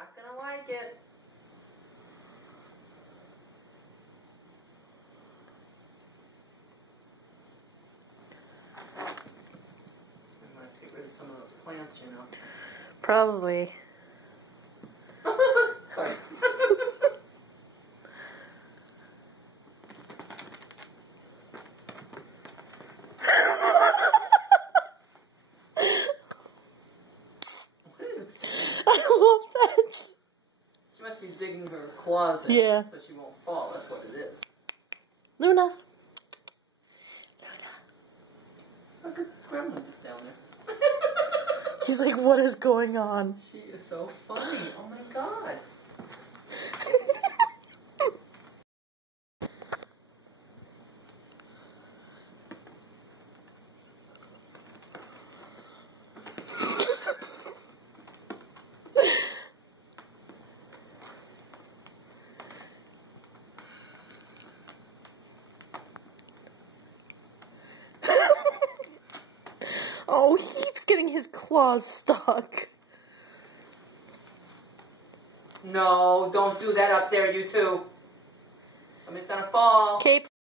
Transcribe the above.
not gonna like it. I'm gonna get rid of some of those plants, you know. Probably. I love that. She must be digging her claws in, yeah, so she won't fall. That's what it is. Luna. Luna. Look at Gremlin just down there. He's like, what is going on? She is so funny. Oh my god. Oh, he keeps getting his claws stuck. No, don't do that up there, you two. Somebody's gonna fall. Cape.